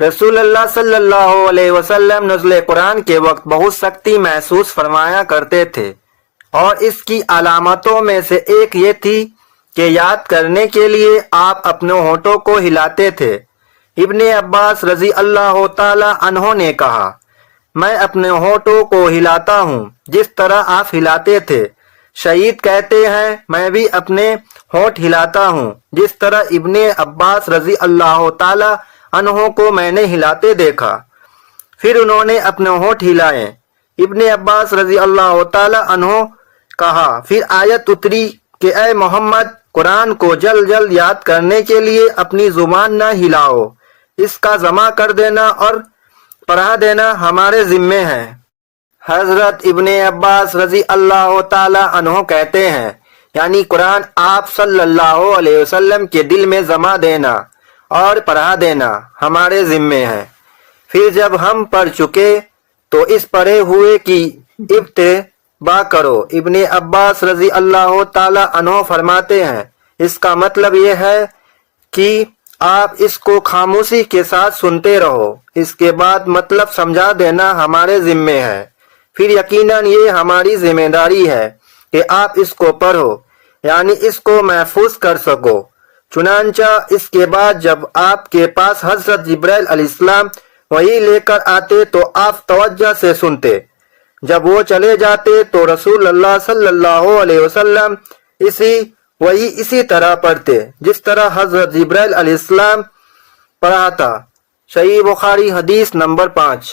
رسول اللہ صلی اللہ علیہ وسلم نزول قرآن کے وقت بہت سختی محسوس فرمایا کرتے تھے، اور اس کی علامتوں میں سے ایک یہ تھی کہ یاد کرنے کے لیے آپ اپنے ہونٹوں کو ہلاتے تھے۔ ابن عباس رضی اللہ تعالی عنہ نے کہا، میں اپنے ہونٹوں کو ہلاتا ہوں جس طرح آپ ہلاتے تھے۔ شہید کہتے ہیں، میں بھی اپنے ہونٹ ہلاتا ہوں جس طرح ابن عباس رضی اللہ تعالی عنہ کو میں نے ہلاتے دیکھا۔ پھر انہوں نے اپنے ہونٹ ہلائے۔ ابن عباس رضی اللہ تعالی عنہ کہا، پھر آیت اتری کہ اے محمد، قرآن کو جلد جلد یاد کرنے کے لیے اپنی زبان نہ ہلاؤ، اس کا جمع کر دینا اور پڑھا دینا ہمارے ذمے ہے۔ حضرت ابن عباس رضی اللہ تعالی عنہ کہتے ہیں، یعنی قرآن آپ صلی اللہ علیہ وسلم کے دل میں جمع دینا اور پڑھا دینا ہمارے ذمے ہے۔ پھر جب ہم پڑھ چکے تو اس پڑھے ہوئے کی اتباع کرو۔ ابن عباس رضی اللہ تعالی عنہ فرماتے ہیں، اس کا مطلب یہ ہے کہ آپ اس کو خاموشی کے ساتھ سنتے رہو، اس کے بعد مطلب سمجھا دینا ہمارے ذمے ہے۔ پھر یقیناً یہ ہماری ذمہ داری ہے کہ آپ اس کو پڑھو، یعنی اس کو محفوظ کر سکو۔ چنانچہ اس کے بعد جب آپ کے پاس حضرت جبرائیل علیہ السلام وحی لے کر آتے تو آپ توجہ سے سنتے، جب وہ چلے جاتے تو رسول اللہ صلی اللہ علیہ وسلم اسی طرح پڑھتے جس طرح حضرت جبرائیل علیہ السلام پڑھا تھا۔ صحیح بخاری حدیث نمبر 5۔